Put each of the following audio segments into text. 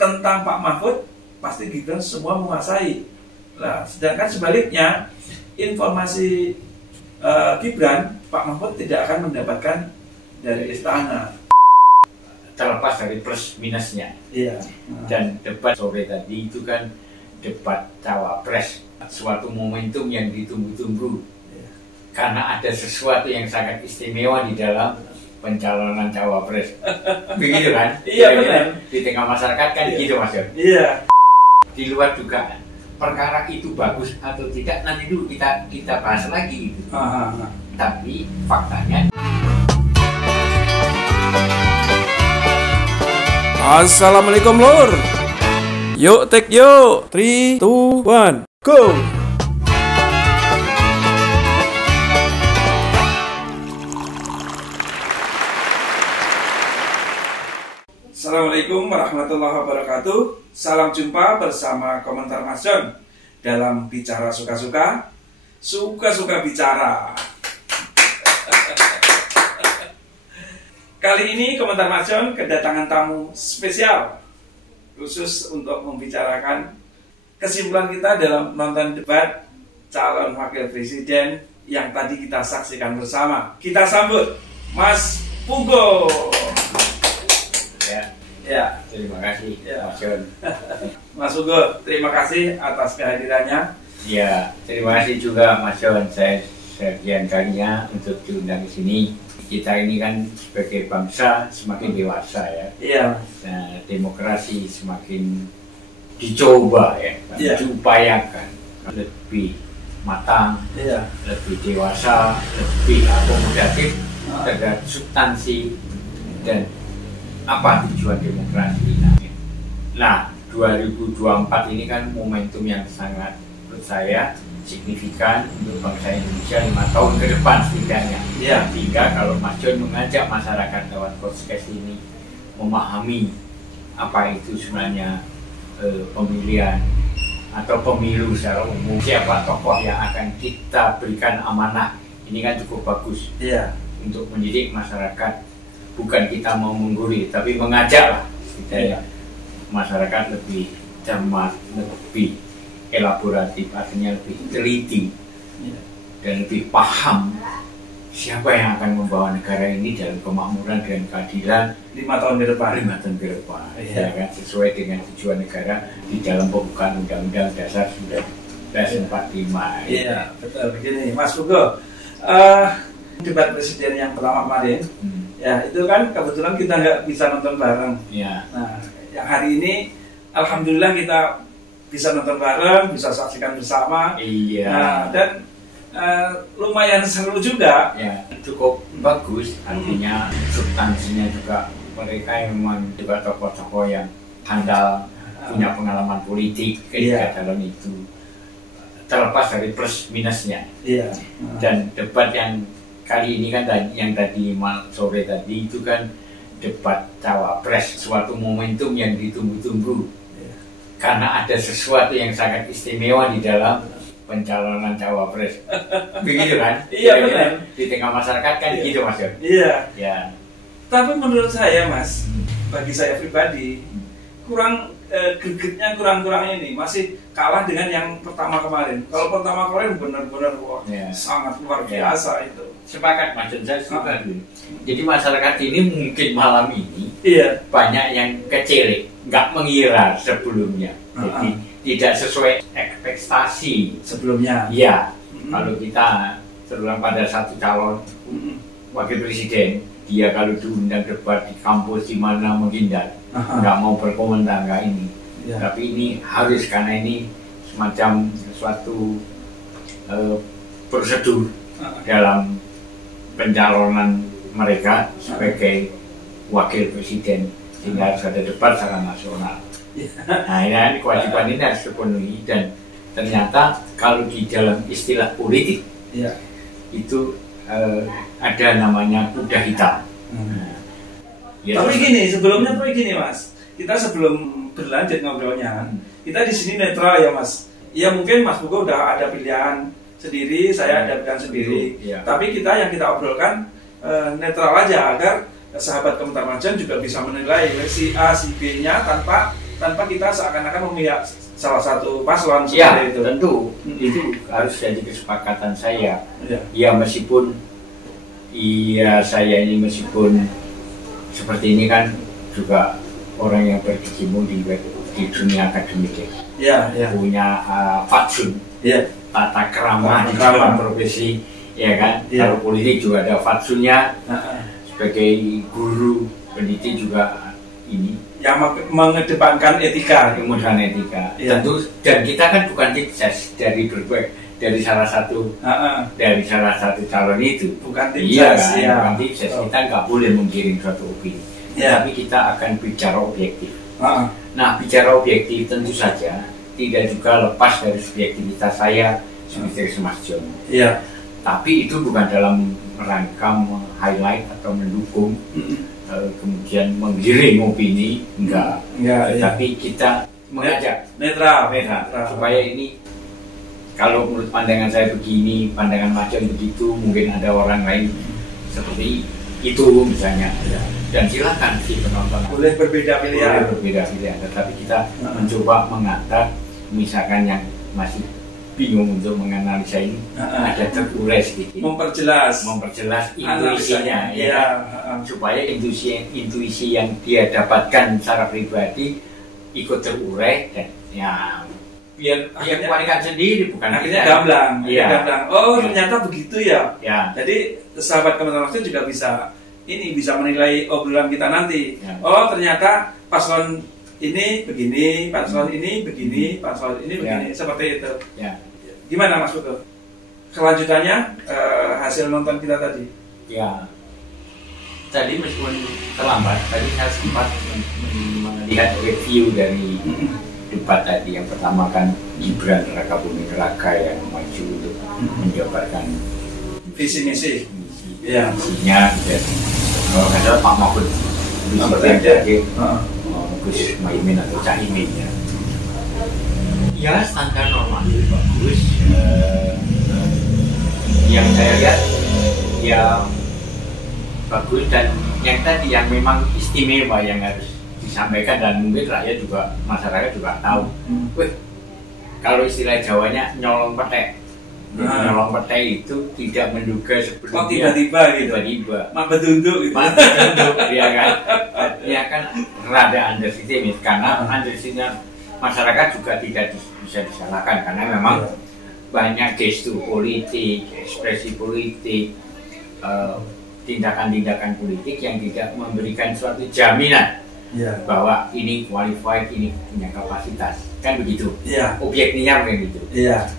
tentang Pak Mahfud pasti Gibran semua menguasai. Nah, sedangkan sebaliknya informasi Gibran, Pak Mahfud tidak akan mendapatkan dari istana. Terlepas dari plus minusnya. Iya. Dan debat sore tadi itu kan debat cawapres, suatu momentum yang ditunggu-tunggu. Iya. Karena ada sesuatu yang sangat istimewa di dalam pencalonan cawapres. Begitu kan? Iya, benar. Di tengah masyarakat kan gitu, Mas Yon. Iya. Di luar dugaan. Perkara itu bagus atau tidak nanti dulu kita bahas lagi gitu. Tapi faktanya Assalamualaikum lur. Yuk take yuk. 3, 2, 1, go. Assalamualaikum warahmatullahi wabarakatuh. Salam jumpa bersama Komentar Mas John dalam Bicara Suka-Suka, Suka-Suka Bicara. Kali ini Komentar Mas John kedatangan tamu spesial khusus untuk membicarakan kesimpulan kita dalam nonton debat calon wakil presiden yang tadi kita saksikan bersama. Kita sambut Mas Pugo. Ya, terima kasih, Mas John. Mas Pugo, terima kasih atas kehadirannya. Ya, terima kasih juga Mas John. Saya sekian kalinya untuk diundang di sini. Kita ini kan sebagai bangsa semakin dewasa ya. Iya. Nah, demokrasi semakin dicoba ya, diupayakan lebih matang, lebih dewasa, lebih akomodatif terhadap substansi dan apa tujuan demokrasi. Nah, 2024 ini kan momentum yang sangat menurut saya signifikan untuk bangsa Indonesia 5 tahun ke depan setidaknya. Sehingga kalau Mas John mengajak masyarakat lewat podcast ini memahami apa itu sebenarnya pemilihan atau pemilu secara umum, siapa tokoh yang akan kita berikan amanah, ini kan cukup bagus untuk mendidik masyarakat. Bukan kita mau menggurui, tapi mengajak lah masyarakat lebih cermat, lebih elaboratif, artinya lebih teliti dan lebih paham siapa yang akan membawa negara ini dalam kemakmuran dan keadilan 5 tahun ke depan. 5 tahun ke depan, ya kan, sesuai dengan tujuan negara di dalam pembukaan Undang-Undang Dasar 1945. Iya, betul. Begini, Mas Pugo, debat presiden yang pertama kemarin, ya itu kan kebetulan kita nggak bisa nonton bareng. Nah, yang hari ini, alhamdulillah kita bisa nonton bareng, bisa saksikan bersama. Nah, dan lumayan seru juga. Ya, cukup bagus. Artinya substansinya juga mereka yang memang juga tokoh-tokoh yang handal, punya pengalaman politik ketika dalam itu. Terlepas dari plus minusnya. Dan debat yang kali ini kan yang tadi sore tadi itu kan debat cawapres, suatu momentum yang ditunggu-tunggu. Karena ada sesuatu yang sangat istimewa di dalam pencalonan cawapres. Begitu kan? Iya, benar. Di tengah masyarakat kan gitu, Mas John. Iya. Tapi menurut saya, Mas, bagi saya pribadi kurang gregetnya kurang ini, masih kalah dengan yang pertama kemarin. Kalau pertama kemarin benar-benar sangat luar biasa itu. Sepakat, Mas John, saya setuju. Jadi masyarakat ini mungkin malam ini banyak yang kecil, nggak mengira sebelumnya. Jadi tidak sesuai ekspektasi sebelumnya. Iya. Kalau kita terutama pada satu calon wakil presiden, dia kalau diundang debat di kampus di mana menghindar, nggak mau berkomentar, nggak ini. Tapi ini harus, karena ini semacam suatu prosedur dalam pencalonan mereka sebagai wakil presiden, sehingga harus ada debat secara nasional. Nah, ini kewajiban ini harus dipenuhi, dan ternyata kalau di dalam istilah politik itu ada namanya kuda hitam. Tapi gini, sebelumnya Mas, kita sebelum berlanjut ngobrolnya, kita di sini netral ya, Mas. Ya mungkin Mas Pugo udah ada pilihan sendiri, saya ada pilihan sendiri. Tapi yang kita obrolkan netral aja, agar sahabat Komentar Mas John juga bisa menilai si A, si B-nya tanpa tanpa kita seakan-akan memihak salah satu paslon seperti itu. Tentu itu harus jadi kesepakatan saya. Ya meskipun saya ini meskipun seperti ini kan juga orang yang berkecimpung di dunia akademik punya fatsun, tata krama di dalam profesi, ya kan. Kalau politik juga ada fatsunnya. Sebagai guru pendidik juga ini yang mengedepankan etika, tentu. Dan kita kan bukan sukses dari salah satu calon itu, bukan tim bukan tim ses. Kita nggak boleh menggiring suatu opini, tapi kita akan bicara objektif. Nah, bicara objektif tentu saja tidak juga lepas dari subjektivitas saya sebagai Mas John. Tapi itu bukan dalam rangka meng-highlight atau mendukung, kemudian menggiring opini, enggak. Tapi kita mengajak netral, supaya ini, kalau menurut pandangan saya begini, pandangan macam begitu, mungkin ada orang lain seperti itu misalnya. Dan silakan si penonton boleh berbeda pilihan, tetapi kita mencoba mengantar, misalkan yang masih bingung untuk menganalisa ini, ada terurai sedikit, memperjelas intuisinya, supaya intuisi yang dia dapatkan secara pribadi ikut terurai, dan biar kualikan sendiri, bukan akhirnya gamblang. Oh, ternyata begitu ya. Jadi sahabat komentar juga bisa menilai obrolan kita nanti. Oh, ternyata paslon ini begini, paslon ini begini, paslon ini begini, seperti itu. Gimana Mas Putu? Kelanjutannya hasil nonton kita tadi? Tadi meskipun terlambat, tadi saya sempat melihat review dari debat tadi. Yang pertama kan Gibran Raka Buming Raka yang maju untuk menjabarkan visi misi. Misinya, dan kalau nggak salah Pak Mahfud yang terakhir Gus Muhaimin atau Caimin ya standar normatif bagus. Yang saya lihat bagus, dan yang tadi yang memang istimewa yang harus disampaikan, dan mungkin rakyat juga, masyarakat juga tahu. Kalau istilah Jawanya nyolong petek. Nyolong petek itu tidak menduga sebelumnya. Tiba-tiba. Mak betunduk gitu. Ya kan rada underestimate, karena underestimate masyarakat juga tidak bisa disalahkan, karena memang banyak gestur politik, ekspresi politik, tindakan-tindakan politik yang tidak memberikan suatu jaminan bahwa ini qualified, ini punya kapasitas, kan begitu. Objeknya begitu.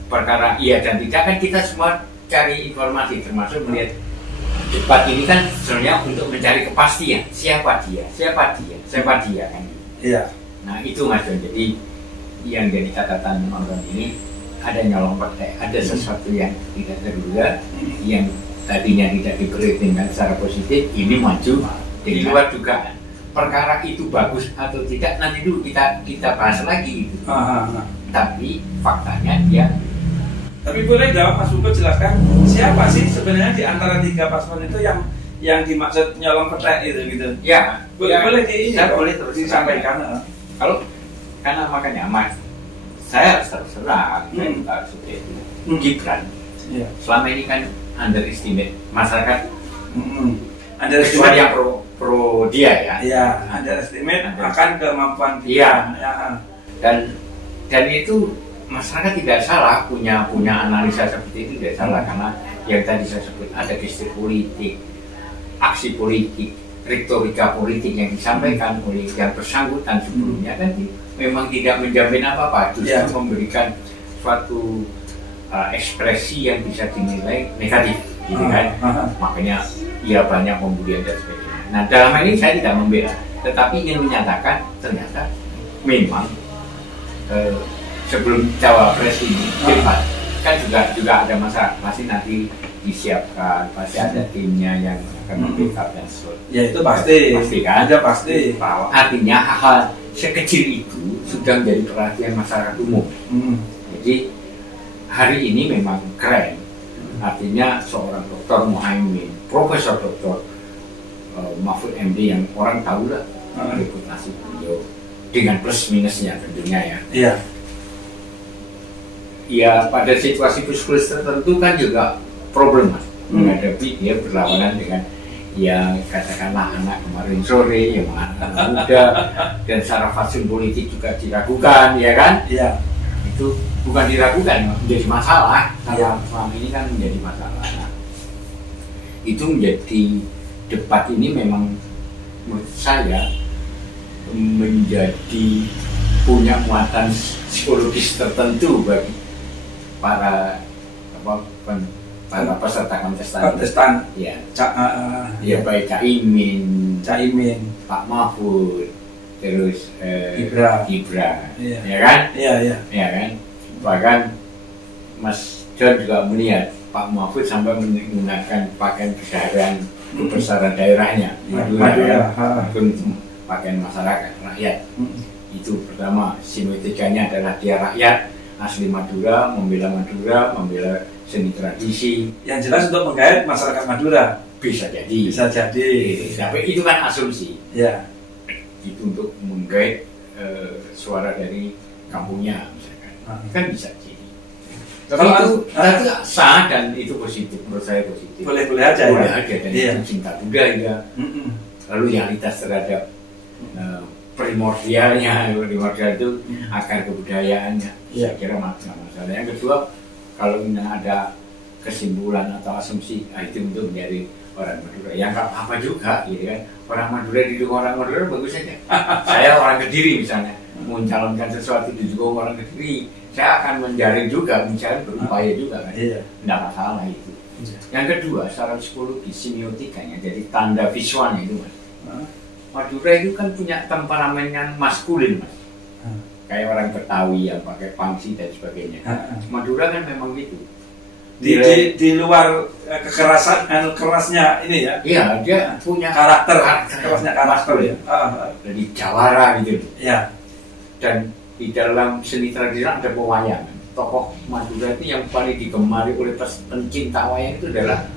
Perkara iya dan tidak kan kita semua cari informasi, termasuk melihat debat ini kan sebenarnya untuk mencari kepastian siapa dia kan. Nah itu Mas John, jadi yang jadi catatan nonton ini ada nyolong petek, ada sesuatu yang tidak terduga, yang tadinya tidak diperhitungkan secara positif, ini maju di luar dugaan. Perkara itu bagus atau tidak nanti dulu kita bahas lagi gitu. Tapi faktanya Tapi boleh jawab Mas Hugo, jelaskan siapa sih sebenarnya di antara tiga paslon itu yang dimaksud nyolong petek itu gitu? Boleh terus disampaikan. Kalau karena makanya saya terserah seperti itu. Gibran selama ini kan underestimate masyarakat, underestimate yang pro dia underestimate akan kemampuan dia. Dan itu masyarakat tidak salah, punya analisa seperti itu tidak salah, karena yang tadi saya sebut ada gestur politik, aksi politik, retorika politik yang disampaikan oleh yang bersangkutan sebelumnya kan memang tidak menjamin apa-apa, justru memberikan suatu ekspresi yang bisa dinilai negatif, gitu kan. Makanya banyak pembulian dan sebagainya. Nah dalam hal ini saya tidak membela, tetapi ingin menyatakan ternyata memang sebelum cawapres ini debat kan juga ada masalah, pasti nanti disiapkan, pasti ada timnya yang akan membackup dan sebagainya. Itu pasti kan, pasti. Artinya hal-hal sekecil itu sudah menjadi perhatian masyarakat umum. Jadi hari ini memang keren. Artinya seorang Dr. Muhaimin, Profesor Dr. Mahfud MD yang orang tahu lah reputasi beliau, dengan plus minusnya tentunya ya. Iya. Ya pada situasi psikologis tertentu kan juga problem Mas, menghadapi dia berlawanan dengan yang katakanlah anak kemarin sore, yang anak muda, dan secara fatsun politik juga diragukan, ya kan? Iya. Itu bukan diragukan, menjadi masalah. Kalau selama ini kan menjadi masalah. Nah, itu menjadi debat ini memang menurut saya menjadi punya muatan psikologis tertentu bagi para para peserta kontestan. Ya, ya baik Caimin, Pak Mahfud, terus Gibran, ya kan? Iya. Ya kan? Bahkan Mas John juga melihat Pak Mahfud sampai menggunakan pakaian keseharian kebesaran daerahnya, Madura, pakaian masyarakat rakyat. Itu pertama, simbolikanya adalah dia rakyat asli Madura, membela seni tradisi. Yang jelas untuk menggait masyarakat Madura. Bisa jadi. Tapi itu kan asumsi. Ya. Itu untuk menggait suara dari kampungnya misalkan. Kan bisa jadi. Tapi itu sah dan itu positif, menurut saya positif. Boleh-boleh aja. Boleh aja dan itu cinta budaya. Lalu loyalitas terhadap primordial itu akar kebudayaannya. Saya kira masalah. Yang kedua, kalau ada kesimpulan atau asumsi, itu untuk menjadi orang Madura. Yang nggak apa juga, gitu kan? Orang Madura didukung orang Madura bagus saja. Saya orang Kediri misalnya, mencalonkan sesuatu didukung orang Kediri, saya akan menjaring juga, mencari berupaya juga kan? Tidak masalah itu. Yang kedua, secara psikologi, semiotikanya, jadi tanda visualnya itu Mas. Madura itu kan punya temperamen yang maskulin Mas. Kayak orang Betawi yang pakai pangsi dan sebagainya. Madura kan memang gitu. Di luar kerasnya ini ya. Iya, dia punya karakter. Kerasnya karakter ya. Jadi jawara gitu. Iya. Dan di dalam seni tradisional ada pewayangan. Tokoh Madura itu yang paling digemari oleh pencinta wayang itu adalah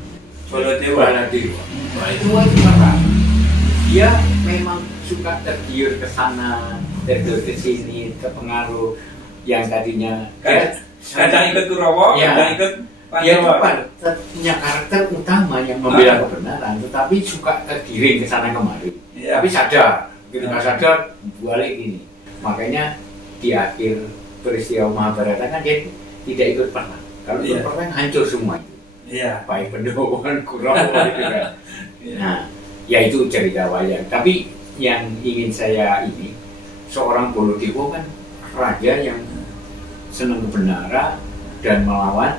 Baladewa. Itu karena dia memang suka tergiur ke sana, tergiur ke sini, terpengaruh yang tadinya kadang ikut Kurawa, kadang ikut Pandawa. Dia punya karakter utama yang membela kebenaran, tetapi suka tergiring ke sana kemari. Tapi sadar, ketika sadar balik ini. Makanya di akhir peristiwa Mahabharata kan dia tidak ikut perang. Kalau ikut perang hancur semua itu. Baik Pandawa, Kurawa gitu kan. Nah, ya itu cerita wayang. Tapi yang ingin saya ini, seorang Baladewa kan raja yang senang kebenaran dan melawan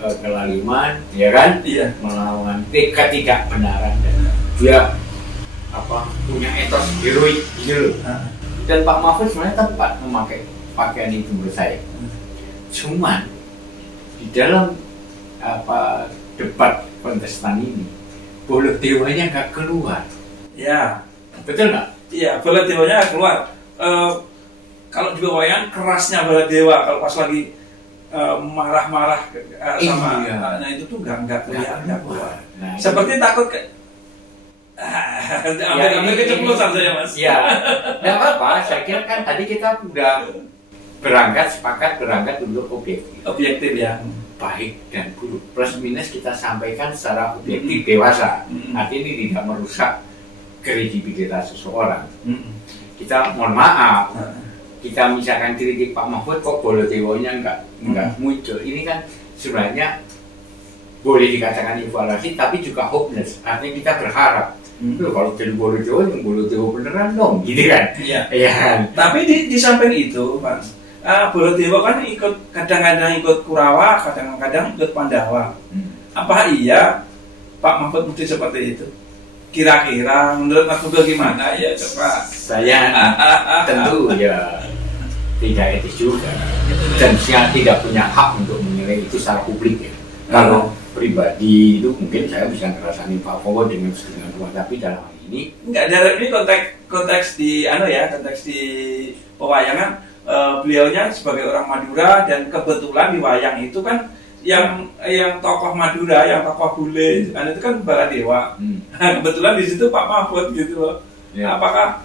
kelaliman, ya kan? Melawan ketidakbenaran dan dia punya etos heroik gitu. Dan Pak Mahfud sebenarnya tepat memakai pakaian itu menurut saya. Cuman di dalam debat kontestan ini Baladewanya nggak keluar. Ya. Betul nggak? Iya, Baladewanya nggak keluar. Kalau di wayang kerasnya Baladewa kalau pas lagi marah-marah sama nah itu tuh nggak keluar. Nah, seperti takut ambil keceplosan saya Mas. Iya. Nggak apa-apa. Saya kira kan tadi kita udah sepakat berangkat untuk objektif ya. Baik dan buruk plus minus kita sampaikan secara objektif dewasa. Artinya ini tidak merusak kredibilitas seseorang. Kita mohon maaf. Kita misalkan kritik Pak Mahfud kok Baladewanya enggak muncul. Ini kan sebenarnya boleh dikatakan evaluasi tapi juga hopeless. Artinya kita berharap kalau jadi Baladewa yang Baladewa beneran dong, gitu kan? Iya. Tapi di samping itu, Mas, Baladewa kan kadang-kadang ikut Kurawa, kadang-kadang ikut Pandawa. Apa iya Pak Mahfud mesti seperti itu? Kira-kira menurut Mas Google gimana ya coba? Saya tentu ya tidak etis juga dan saya tidak punya hak untuk menilai itu secara publik ya. Kalau pribadi itu mungkin saya bisa ngerasain Pak Prabowo dengan kuat, tapi dalam hal ini enggak, dalam ini konteks di konteks di pewayangan beliaunya sebagai orang Madura dan kebetulan di wayang itu kan yang tokoh Madura, yang tokoh bule, itu kan Baladewa. Kebetulan di situ Pak Mahfud gitu loh. Apakah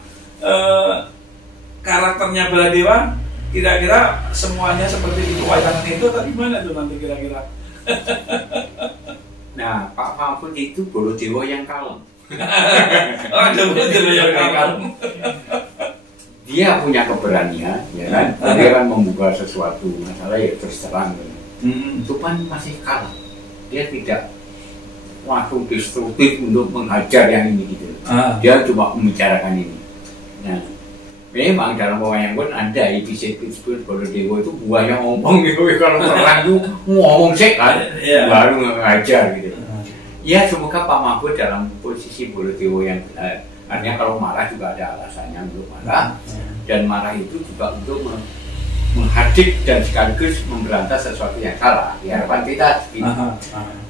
karakternya Baladewa kira-kira semuanya seperti itu wayangan itu atau gimana tuh nanti kira-kira? Nah, Pak Mahfud itu Baladewa yang kalem. Oh, ada Baladewa yang kalem. Dia punya keberanian, ya kan? Dia kan membuka sesuatu masalah ya terus terang. Tupan masih kalah. Dia tidak langsung destruktif untuk menghajar yang ini gitu. Dia cuma membicarakan ini. Nah, memang dalam wayang pun ada episode Baladewa itu buahnya ngomong gitu. Kalau perang itu ngomong sih kan, baru ngajar gitu. Ya semoga Pak Mahfud dalam posisi Baladewa yang benar. Artinya kalau marah juga ada alasannya untuk marah. Dan marah itu juga untuk menghadik dan sekaligus memberantas sesuatu yang salah. Di harapan kita gitu.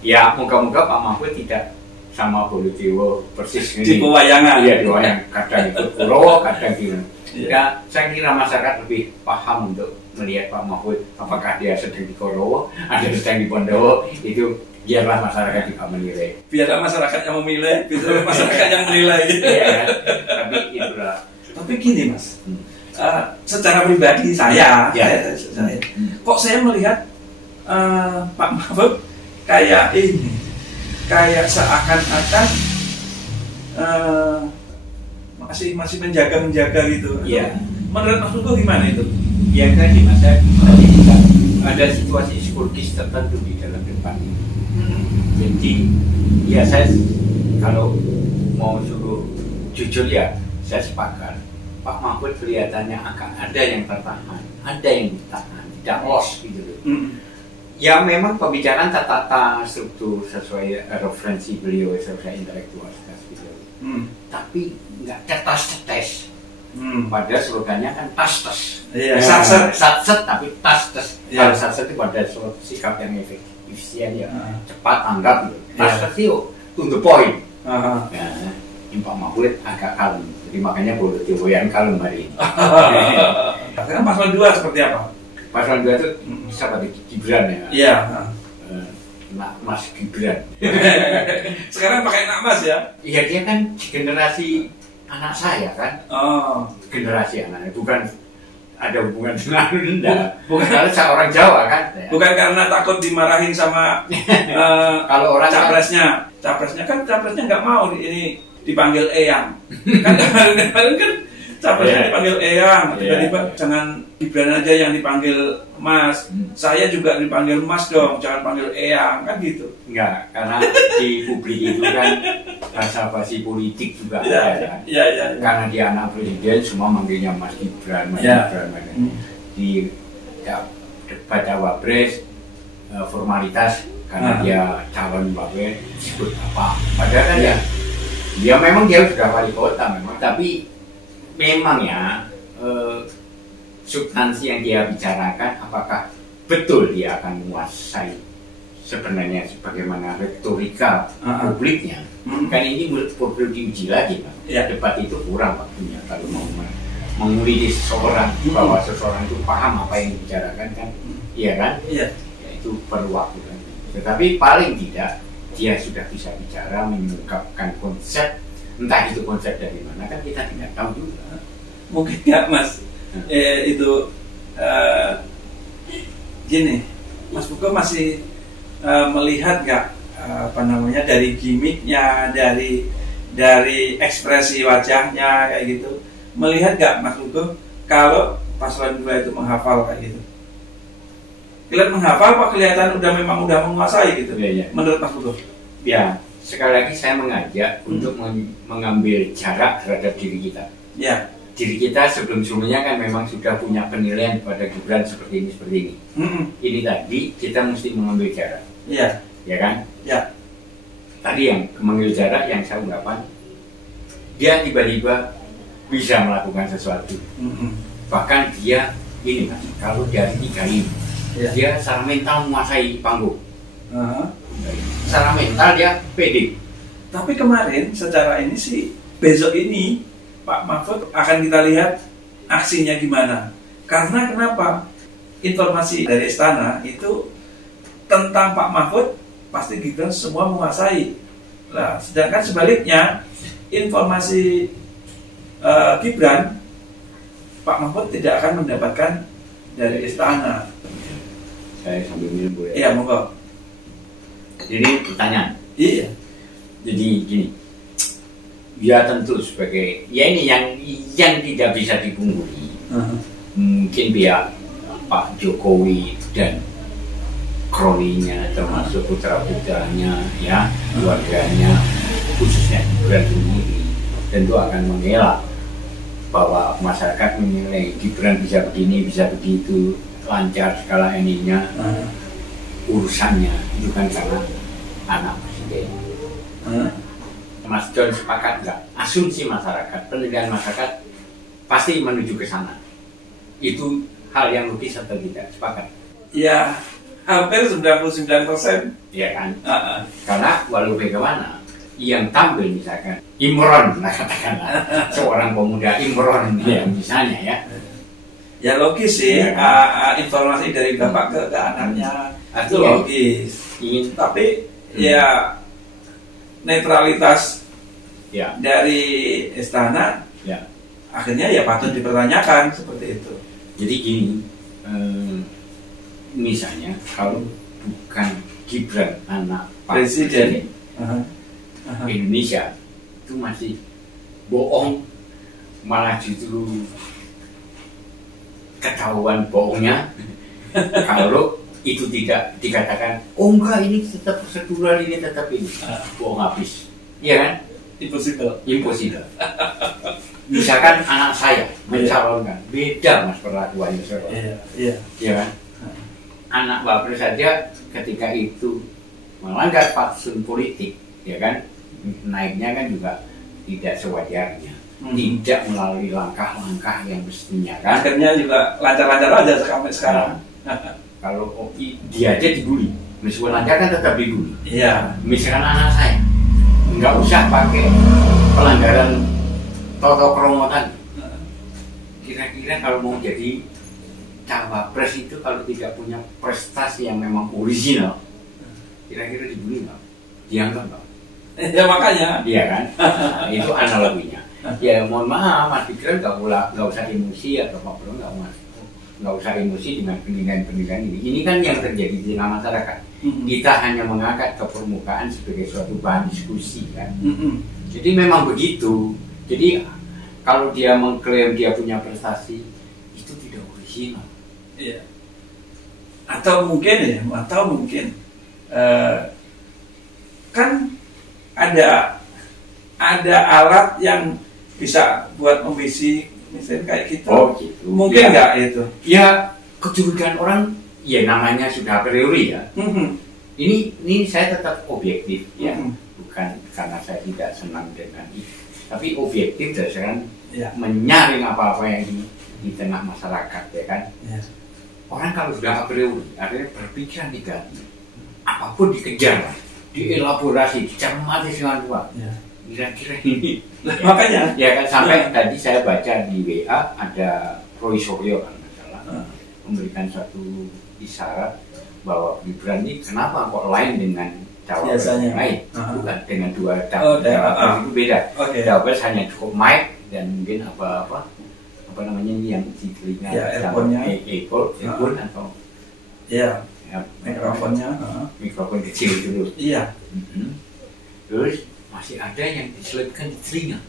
Ya moga-moga Pak Mahfud tidak sama Baladewa persis di pewayangan. Iya di wayang, kadang ikut Kurawa, kadang gitu. Ya, saya kira masyarakat lebih paham untuk melihat Pak Mahfud apakah dia sedang di Kurawa, ada sedang di Bondowo, itu biarlah masyarakat juga menilai. Biarlah masyarakat yang memilih, biarlah masyarakat yang menilai. Ya, tapi itulah. Tapi gini Mas, secara pribadi saya, kok saya melihat Pak Mahfud kayak ini, kayak seakan-akan masih menjaga gitu. Iya. Menurut Mas Hugo gimana itu? Ya kan di masa ada situasi psikologis tertentu di dalam depan. Jadi ya saya kalau mau suruh jujur ya saya sepakat. Pak Mahfud kelihatannya akan ada yang tertahan, ada yang ditahan, tidak lost gitu loh. Ya memang pembicaraan tata struktur sesuai referensi beliau sesuai intelektualitas gitu. Tapi nggak cetas-cetes. Pada slogannya kan tas-tas. Satset tapi tas-tas. Kalau satset itu pada sikap yang efisien ya cepat tanggap gitu. Tas-tas itu to the point. Pak Mahfud agak kalem. Jadi makanya Baladewa yang kalem hari ini. Sekarang paslon 2 seperti apa? Paslon 2 itu seperti Gibran ya. Iya. Mas Gibran. Sekarang pakai nak Mas ya? Iya dia kan generasi anak saya kan. Generasi anaknya bukan ada hubungan dengan Anda. Bukan karena saya orang Jawa kan. Bukan karena takut dimarahin sama kalau orang capresnya. Capresnya nggak mau ini dipanggil Eyang. Kan kemarin kan capresnya dipanggil Eyang. Tiba-tiba jangan Gibran aja yang dipanggil Mas. Saya juga dipanggil Mas dong, jangan panggil Eyang kan gitu. Enggak, karena di publik itu kan basa-basi politik juga ada kan. Karena dia anak presiden semua manggilnya Mas Gibran, Mas Gibran. Di debat cawapres formalitas karena dia calon wapres disebut apa. Padahal kan ya memang dia sudah wali kota memang, tapi memang ya substansi yang dia bicarakan apakah betul dia akan menguasai sebenarnya sebagaimana retorika publiknya. Kan ini perlu diuji lagi Pak. Debat itu kurang waktunya kalau mau menguliti seseorang bahwa seseorang itu paham apa yang dibicarakan kan. Iya kan? Ya, itu perlu waktu kan. Tetapi paling tidak dia sudah bisa bicara, mengungkapkan konsep, entah itu konsep dari mana kan kita tidak tahu juga. Mungkin nggak Mas, itu gini, Mas Buko masih melihat nggak dari gimmicknya, dari ekspresi wajahnya kayak gitu, melihat nggak Mas Buko kalau paslon 2 itu menghafal kayak gitu? Kelihatan menghafal apa kelihatan memang udah menguasai gitu? Menurut Mas Buko? Ya, sekali lagi saya mengajak untuk mengambil jarak terhadap diri kita. Diri kita sebelum-sebelumnya kan memang sudah punya penilaian pada Gibran seperti ini. Ini tadi kita mesti mengambil jarak. Ya kan? Tadi yang mengambil jarak yang saya ungkapkan, dia tiba-tiba bisa melakukan sesuatu. Bahkan dia ini Mas, kalau dari 3 ini dia secara mental menguasai panggung. Secara mental dia pede. Tapi kemarin secara ini sih besok ini Pak Mahfud akan kita lihat aksinya gimana. Karena kenapa? Informasi dari istana itu tentang Pak Mahfud pasti Gibran semua menguasai. Nah, sedangkan sebaliknya informasi Gibran Pak Mahfud tidak akan mendapatkan dari istana. Saya sambil minum boleh? Iya, monggo. Jadi pertanyaan. Iya. Jadi gini, ya tentu sebagai ya ini yang tidak bisa dipungkiri. Mungkin pihak Pak Jokowi dan kroninya, termasuk putra-putranya, ya keluarganya, khususnya Gibran sendiri, tentu akan mengelak bahwa masyarakat menilai Gibran bisa begini, bisa begitu, lancar skala ininya, urusannya itu kan karena anak presiden. Mas John sepakat nggak? Asumsi masyarakat, penilaian masyarakat pasti menuju ke sana. Itu hal yang logis atau tidak? Sepakat? Ya, hampir 99%. Ya kan? Karena walau bagaimana, yang tampil misalkan Imron, katakanlah seorang pemuda Imron, ya misalnya ya. Ya logis sih, ya, informasi dari bapak ke anaknya itu logis. Tapi ya netralitas ya dari istana ya akhirnya ya patut dipertanyakan seperti itu. Jadi gini, misalnya kalau bukan Gibran anak presiden Indonesia itu masih bohong, malah justru ketahuan bohongnya kalau itu tidak dikatakan, oh enggak ini tetap prosedural, ini tetap ini, bohong habis, iya kan? Impossible. Misalkan anak saya mencalonkan, beda mas perlakuannya soal, iya kan? Anak Wapres saja ketika itu melanggar fatsun politik, ya kan? Naiknya kan juga tidak sewajarnya, tidak melalui langkah-langkah yang mestinya kan? Akhirnya juga lancar-lancar aja sampai sekarang. Kalau dia aja dibully, meskipun lancar kan tetap dibully. Iya. Misalkan anak saya nggak usah pakai pelanggaran toto kromotan. Kira-kira kalau mau jadi cawapres itu kalau tidak punya prestasi yang memang original, kira-kira dibully nggak? Dianggap nggak? Ya makanya. Iya kan? Nah, itu analoginya. Ya mohon maaf, Mas Gibran nggak usah emosi atau apa pun nggak usah emosi dengan penilaian ini. Ini kan yang terjadi di tengah masyarakat. Kita hanya mengangkat ke permukaan sebagai suatu bahan diskusi kan. Jadi memang begitu. Jadi kalau dia mengklaim dia punya prestasi, itu tidak original. Iya. Atau mungkin kan ada alat yang bisa buat membisik. Misalnya kayak gitu. Oh gitu. Mungkin nggak ya, itu? Ya kecurigaan orang, ya namanya sudah a priori ya. Ini saya tetap objektif ya, bukan karena saya tidak senang dengan itu, tapi objektif berdasarkan menyaring apa-apa yang di tengah masyarakat ya kan. Orang kalau sudah a priori, artinya berpikiran negatif, apapun dikejar, dielaborasi, dicermati dengan kuat. Kira-kira ini makanya ya kan sampai tadi saya baca di WA ada Roy Suryo kan masalah memberikan suatu isyarat bahwa Gibran ini kenapa kok lain dengan cawapres yang lain, bukan dengan dua cawapres itu beda. Cawapres hanya cukup mic dan mungkin apa namanya ini yang di telinga earphone atau mikrofon kecil dulu. Terus masih ada yang diselipkan di telinga.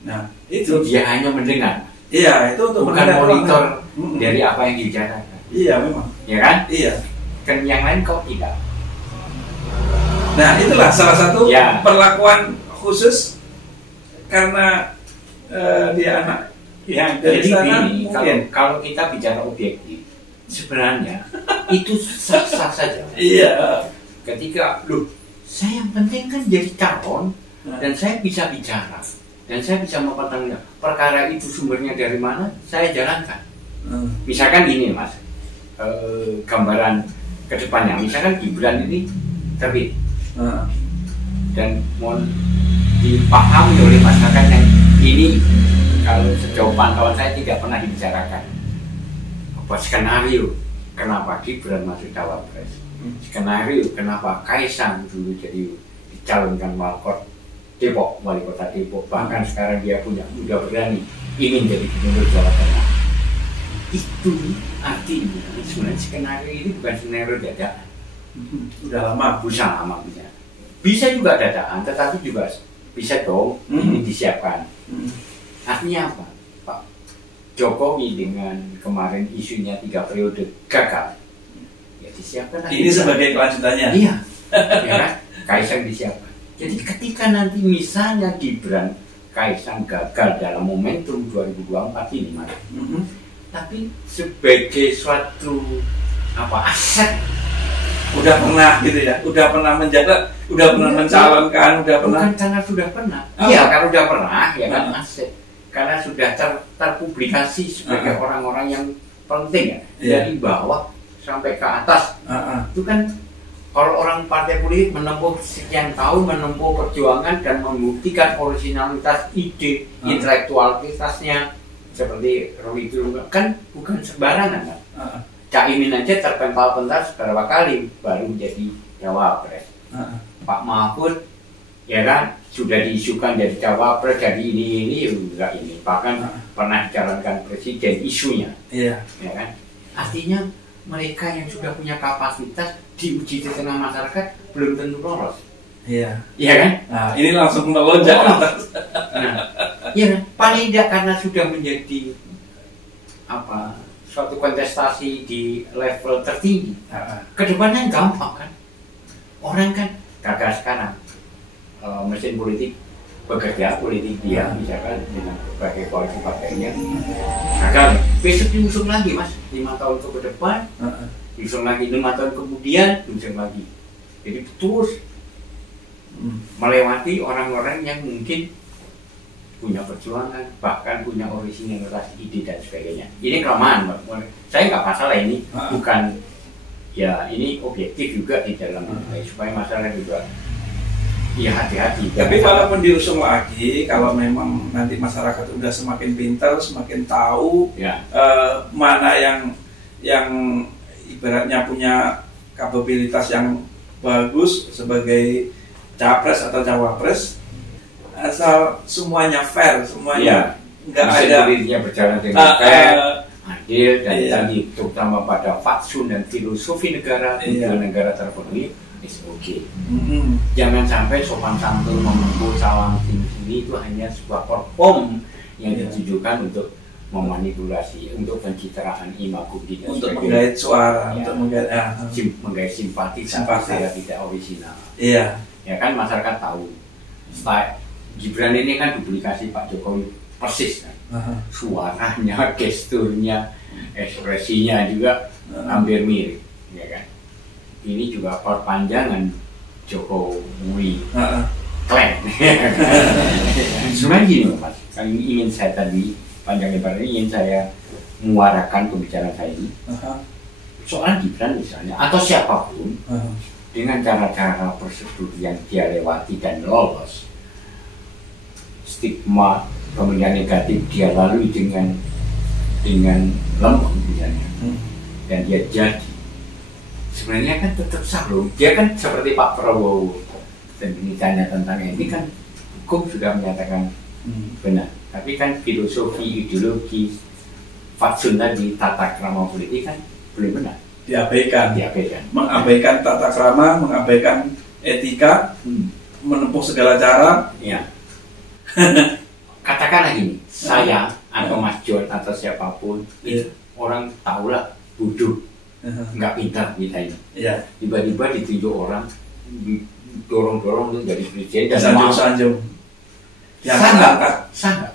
Nah, itu dia hanya mendengar. Iya, itu untuk bukan monitor dari apa yang dibicarakan. Iya, memang. Ya kan? Iya. Kan yang lain kok tidak. Nah, itulah salah satu perlakuan khusus karena dia anak yang dari sana. Kalau kita bicara objektif, sebenarnya itu sah-sah saja. Iya. Ketika saya yang penting kan jadi calon dan saya bisa bicara dan saya bisa mempertanggungjawabkan perkara itu sumbernya dari mana, saya jalankan. Misalkan ini mas, gambaran kedepannya, misalkan Gibran ini terbit dan mau dipahami oleh masyarakat yang ini kalau sejauh pantauan saya tidak pernah dibicarakan apa skenario kenapa Gibran masuk cawapres. Skenario kenapa Kaisang dulu jadi dicalonkan wali kota Depok, bahkan sekarang dia udah berani ingin jadi gubernur Jawa Tengah. itu artinya sebenarnya skenario ini bukan skenario dadakan. Udah lama, bisa juga dadakan, tetapi juga bisa dong ini disiapkan. Artinya apa, Pak Jokowi dengan kemarin isunya 3 periode gagal, ya disiapkan. Ini sebagai kelanjutannya. Iya, ya kan? Kaisang disiapkan. Jadi ketika nanti misalnya Gibran Kaisang gagal dalam momentum 2024 ini, Mas, tapi sebagai suatu aset, udah pernah gitu ya, udah pernah menjaga, udah pernah mencalonkan, udah pernah. Bukan karena sudah pernah. Iya, karena sudah pernah, ya kan, aset. Karena sudah terpublikasi sebagai orang-orang yang penting ya, dari bawah sampai ke atas. Itu kan kalau orang partai politik menempuh sekian tahun, menempuh perjuangan dan membuktikan originalitas ide, intelektualitasnya seperti Romi itu kan bukan sembarangan kan. Caimin aja terpental-pental beberapa kali baru jadi cawapres. Pak Mahfud ya kan sudah diisukan jadi cawapres, jadi ini enggak ini, bahkan pernah dicalonkan presiden isunya. Ya kan? Artinya mereka yang sudah punya kapasitas diuji di tengah masyarakat belum tentu lolos. Iya kan? Nah, ini langsung melonjak. Iya kan? Paling tidak karena sudah menjadi suatu kontestasi di level tertinggi. Kedepannya gampang kan? Orang kan gagal sekarang. Mesin politik bekerja, politik dia misalkan dengan berbagai koalisi partainya gagal. Besok diusung lagi, Mas, 5 tahun ke depan, diusung lagi 5 tahun kemudian, diusung lagi. Jadi terus melewati orang-orang yang mungkin punya perjuangan, bahkan punya originalitas ide dan sebagainya. Ini kelemahan, saya nggak masalah ini, bukan ya ini objektif juga di dalam supaya masalah juga. Iya, hati-hati. Tapi kalaupun diusung lagi, kalau memang nanti masyarakat udah semakin pintar, semakin tahu mana yang ibaratnya punya kapabilitas yang bagus sebagai capres atau cawapres, asal semuanya fair, semuanya nggak ada berjalan dengan fair, adil dan tadi terutama pada fatsun dan filosofi negara, tujuan negara terpenuhi. Is okay. Jangan sampai sopan santun menempuh salam sini itu hanya sebuah perform yang ditujukan untuk memanipulasi, untuk pencitraan imago dan untuk menggait suara, untuk menggait simpati secara tidak original. Iya. Ya kan masyarakat tahu. Style Gibran ini kan duplikasi Pak Jokowi persis kan. Suaranya, gesturnya, ekspresinya juga hampir mirip, ya kan. Ini juga perpanjangan Jokowi klan. Sebenarnya gini Mas, yang ingin saya tadi panjang lebar ini ingin saya muarakan pembicaraan saya ini soal Gibran misalnya atau siapapun dengan cara-cara prosedur yang dia lewati dan lolos, stigma pemilihan negatif dia lalui dengan lempeng misalnya, dan dia jadi sebenarnya kan tetap sah loh. Dia kan seperti Pak Prabowo dan ditanya tentang ini kan hukum sudah menyatakan benar, tapi kan filosofi, ideologi, fatsun tadi, tata krama politik kan belum benar, diabaikan. Mengabaikan tata krama, mengabaikan etika, menempuh segala cara. Ya. Katakanlah gini, saya atau Mas John atau siapapun itu orang tahulah bodoh, nggak pintar kita ini. Tiba-tiba ditunjuk orang, dorong-dorong untuk jadi presiden dan sanjung-sanjung. Sah.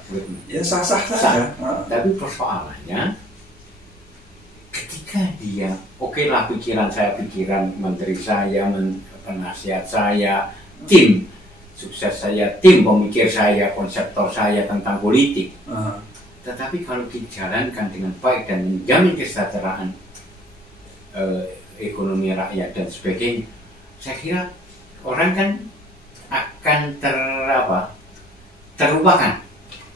Ya sah-sah saja. Tapi persoalannya ketika dia oke lah pikiran menteri saya, penasihat saya, tim sukses saya, tim pemikir saya, konseptor saya tentang politik. Tetapi kalau dijalankan dengan baik dan menjamin kesejahteraan ekonomi rakyat dan sebagainya, saya kira orang kan akan terlupakan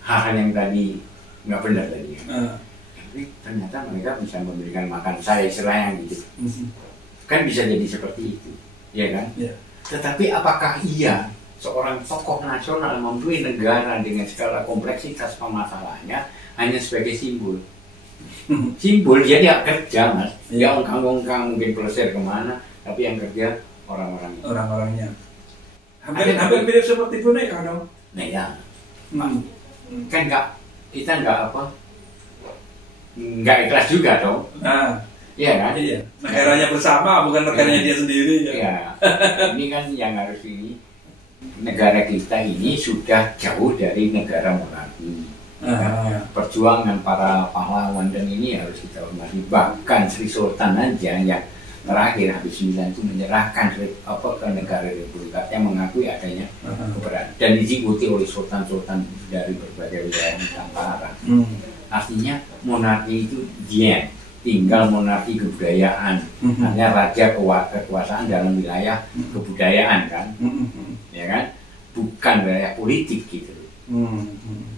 hal-hal yang tadi nggak benar tadi. Tapi ternyata mereka bisa memberikan makan saya selain gitu. Kan bisa jadi seperti itu, ya kan? Tetapi apakah iya seorang tokoh nasional memimpin negara dengan segala kompleksitas permasalahannya hanya sebagai simbol? Simbol, dia tidak kerja mas. Dia ongkang-ongkang mungkin pelesir kemana, tapi yang kerja orang-orangnya. Hampir mirip seperti boneka dong. Nah ya, kan kita nggak ikhlas juga dong. Iya kan? Iya. Negaranya bersama, bukan negaranya dia sendiri. Iya. Ini kan yang harus ini. Negara kita ini sudah jauh dari negara monarki. Perjuangan para pahlawan dan ini harus kita hormati. Bahkan Sri Sultan aja yang terakhir habis 9 itu menyerahkan ke negara Republik yang mengakui adanya keberadaan dan diikuti oleh sultan-sultan dari berbagai wilayah Nusantara. Artinya monarki itu tinggal monarki kebudayaan. Hanya raja kekuasaan dalam wilayah kebudayaan kan, ya kan, bukan wilayah politik gitu.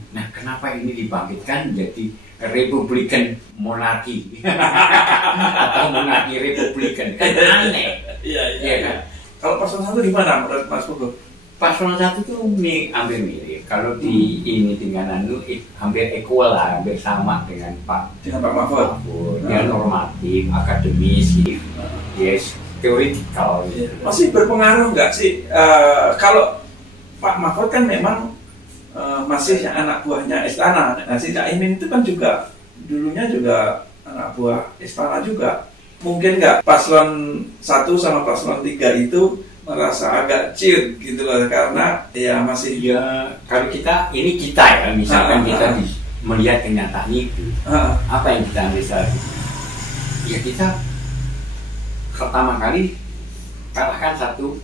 Nah, kenapa ini dibangkitkan jadi Republikan monarki atau monarki Republikan? Kan aneh. Iya kan. Kalau paslon 1 gimana menurut Mas Pugo? Paslon 1 itu hampir mirip. Kalau di ini dengan hampir equal lah, hampir sama dengan Pak Mahfud. Dia normatif, akademis, yes, teoretikal. Masih berpengaruh nggak sih kalau Pak Mahfud kan memang masih anak buahnya istana. Nah, si Caimin itu kan juga dulunya juga anak buah istana juga. Mungkin nggak paslon 1 sama paslon 3 itu merasa agak ciut gitu loh, karena ya masih kalau kita ya misalkan kita melihat kenyataan itu, apa yang kita ambil saat itu? Ya kita pertama kali kalahkan satu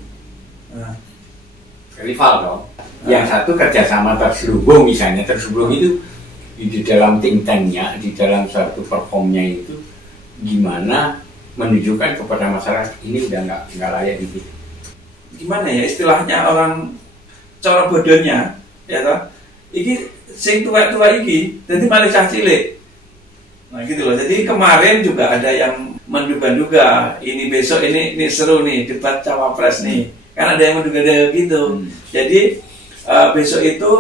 rival dong. Yang satu kerjasama terselubung, misalnya terselubung itu di dalam think tanknya, di dalam satu performnya itu gimana menunjukkan kepada masyarakat ini udah nggak layak gitu. Gimana ya istilahnya orang cara bodohnya ya toh, iki sing tua-tua iki jadi malah cah cilik. Nah gitu loh. Jadi kemarin juga ada yang menduga-duga ini besok ini seru nih debat cawapres nih. Kan ada yang menduga-duga gitu. Jadi besok itu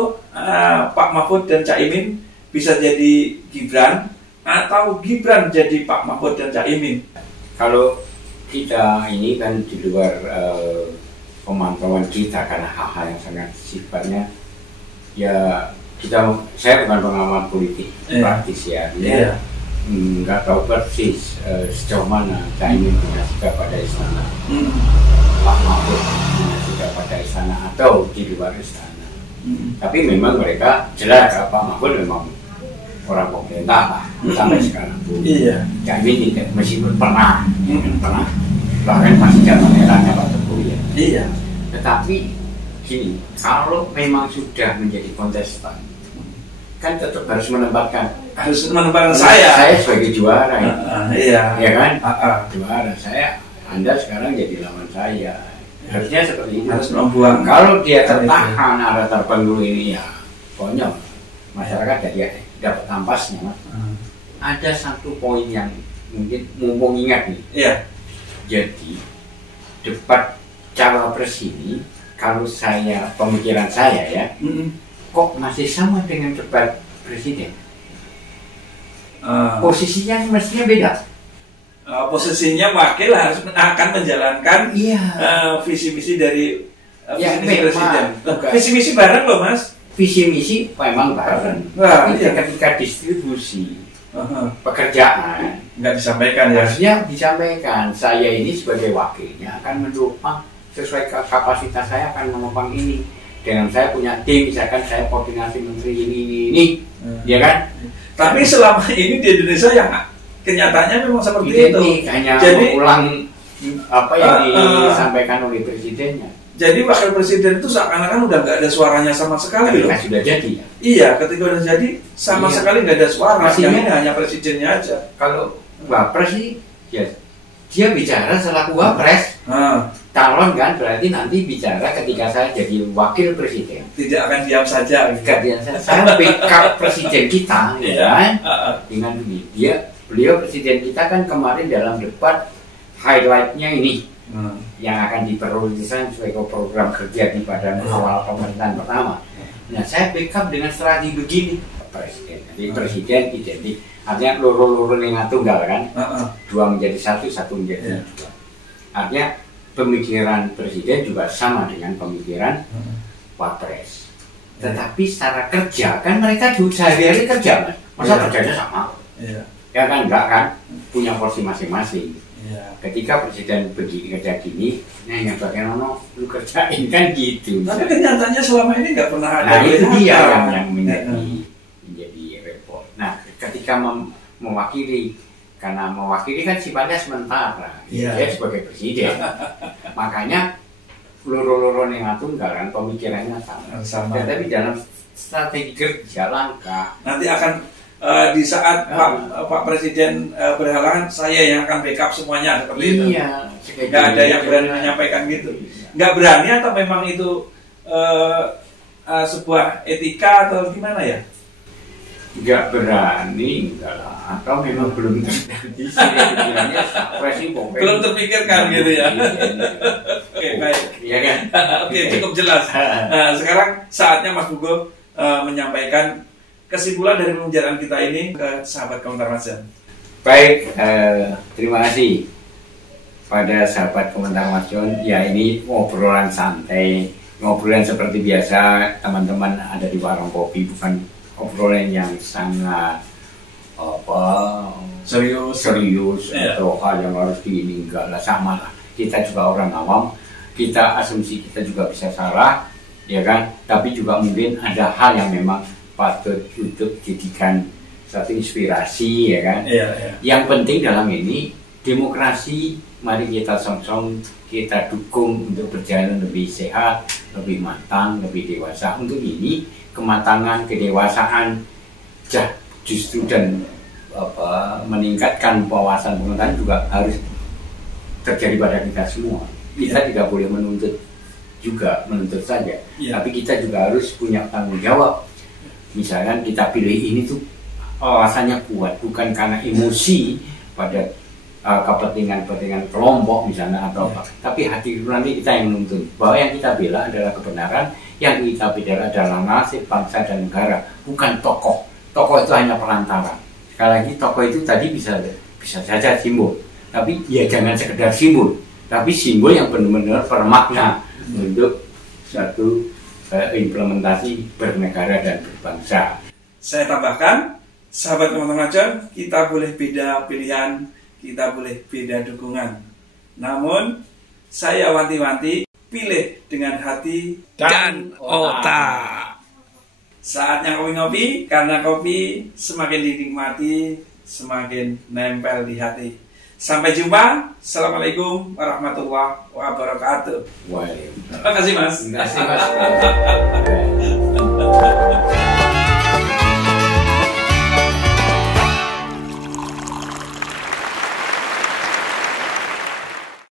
Pak Mahfud dan Caimin bisa jadi Gibran atau Gibran jadi Pak Mahfud dan Caimin. Kalau kita ini kan di luar pemantauan kita karena hal-hal yang sangat sifatnya ya saya bukan pengamat politik praktis ya, nggak tahu persis sejauh mana Caimin punya sikap pada istana, Pak Mahfud punya sikap pada istana atau di luar istana. Tapi memang mereka jelas Pak Mahfud memang orang pemerintah lah sampai sekarang. Caimin tidak, meskipun pernah bahkan masih zaman eranya Pak Teguh ya. Tetapi gini, kalau memang sudah menjadi kontestan, kan tetap harus menempatkan saya sebagai juara ya kan, juara saya, Anda sekarang jadi lawan saya, harusnya seperti itu. Harus membuang. Kalau dia tertahan ada terpenggal ini ya konyol, masyarakat jadi dapat ampasnya. Ada satu poin yang mungkin mumpung ingat nih. Jadi debat cawapres ini, kalau pemikiran saya ya, kok masih sama dengan debat presiden? Posisinya mestinya beda. Posisinya wakil harus akan menjalankan visi misi dari visi misi presiden. Visi misi bareng loh mas. Visi misi memang bareng. Tapi ketika distribusi pekerjaan nggak disampaikan ya. Harusnya disampaikan. Saya ini sebagai wakilnya akan menopang sesuai kapasitas saya, akan menopang ini. Dengan saya punya tim, misalkan saya koordinasi menteri ini, ya kan? Tapi selama ini di Indonesia yang kenyataannya memang seperti itu. Hanya mengulang apa yang disampaikan oleh presidennya. Jadi wakil presiden itu seakan-akan udah nggak ada suaranya sama sekali loh. Sudah jadi ya? Iya, ketika udah jadi sama sekali nggak ada suara. Yang ini hanya presidennya aja. Kalau wapres sih, ya dia bicara selaku wapres. Calon kan berarti nanti bicara ketika saya jadi wakil presiden. Tidak akan diam saja. Saya backup presiden kita, ya kan? Dengan ini beliau presiden kita kan kemarin dalam debat highlightnya ini. Yang akan diprioritaskan sebagai program kerja di badan awal pemerintahan pertama. Nah, saya backup dengan strategi begini, presiden. Jadi presiden identik Artinya loro-loro yang tunggal kan, dua menjadi satu, satu menjadi dua. Artinya pemikiran presiden juga sama dengan pemikiran Wapres. Tetapi secara kerja kan mereka sehari-hari kerja, masa kerjanya sama? Ya kan enggak kan, punya porsi masing-masing. Ketika presiden begini kerja gini, nah yang bagaimana lu kerjain kan gitu. Tapi kenyataannya selama ini nggak pernah ada. Nah itu dia yang menjadi repot. Nah ketika mewakili, karena mewakili kan sifatnya sementara, dia sebagai presiden, makanya loro-loro yang tunggal kan pemikirannya sama. Tapi dalam strategi kerja langkah nanti akan di saat Pak Presiden berhalangan, saya yang akan backup semuanya seperti itu. Nggak ada yang berani menyampaikan gitu. Nggak berani atau memang itu sebuah etika atau gimana ya? Nggak berani, enggak lah. Atau memang belum terjadi. Belum terpikirkan gitu ya. Oke, baik. Iya kan? Oke, cukup jelas. Nah, sekarang saatnya Mas Bugo menyampaikan kesimpulan dari pembicaraan kita ini ke sahabat Komentar Majon. Baik, terima kasih pada sahabat Komentar Majon. Ya ini ngobrolan santai, ngobrolan seperti biasa teman-teman ada di warung kopi, bukan obrolan yang sangat serius atau hal yang harus ini, enggak lah, sama lah. Kita juga orang awam, kita asumsi kita juga bisa salah, ya kan? Tapi juga mungkin ada hal yang memang patut untuk jadikan satu inspirasi, ya kan? Yang penting dalam ini demokrasi, mari kita song-song, kita dukung untuk berjalan lebih sehat, lebih matang, lebih dewasa. Untuk ini kematangan, kedewasaan justru dan meningkatkan wawasan pengetahuan juga harus terjadi pada kita semua. Kita tidak boleh menuntut saja, tapi kita juga harus punya tanggung jawab. Misalkan kita pilih ini tuh alasannya kuat, bukan karena emosi pada kepentingan kelompok misalnya atau apa, tapi hati nurani kita yang menuntut bahwa yang kita bela adalah kebenaran, yang kita bela adalah nasib bangsa dan negara, bukan tokoh. Tokoh itu hanya perantara. Sekali lagi, tokoh itu tadi bisa saja simbol, tapi ya jangan sekedar simbol, tapi simbol yang benar-benar bermakna untuk satu implementasi bernegara dan berbangsa. Saya tambahkan, sahabat Komentar Majon, kita boleh beda pilihan, kita boleh beda dukungan. Namun, saya wanti-wanti, pilih dengan hati dan otak. Saatnya ngopi-ngopi, karena kopi semakin dinikmati, semakin nempel di hati. Sampai jumpa. Assalamualaikum warahmatullahi wabarakatuh. Waalaikumsalam. Terima kasih Mas. Terima kasih Mas.